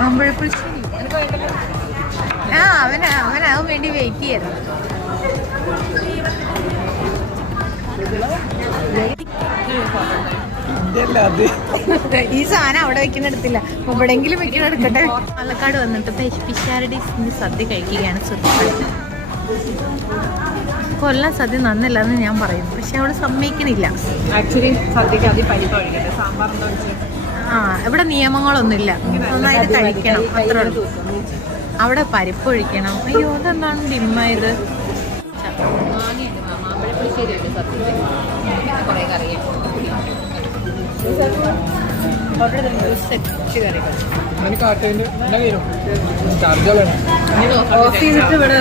മാമ്പഴപ്പുളിശ്ശേരി. അവനാവും വേണ്ടി വെയിറ്റ് ചെയ്യണം. ഈ സാധനം അവിടെ വെക്കുന്നെടുത്തില്ല, എവിടെയെങ്കിലും വെക്കുന്നെടുക്കട്ടെ. പാലക്കാട് വന്നിട്ട് പിഷാരടീസിന്റെ സദ്യ കഴിക്കുകയാണ് സുഹൃത്തുക്കളെ. കൊല്ലം സദ്യ നന്നല്ലെന്ന് ഞാൻ പറയുന്നു, പക്ഷെ അവിടെ സമ്മതിക്കണില്ല. ആക്ച്വലി സദ്യക്ക് അതി പരിപ്പ് കഴിക്കട്ടെ. സാമ്പാർ ഇവിടെ നിയമങ്ങളൊന്നുമില്ല, നന്നായിട്ട് കഴിക്കണം അത്രേ ഉള്ളൂ. അവിടെ പരിപ്പ് ഒഴിക്കണം. അയ്യോ, അതെന്താണ് ഡിമ്മായത്? ഓഫ് ചെയ്തിട്ട് ഇവിടെ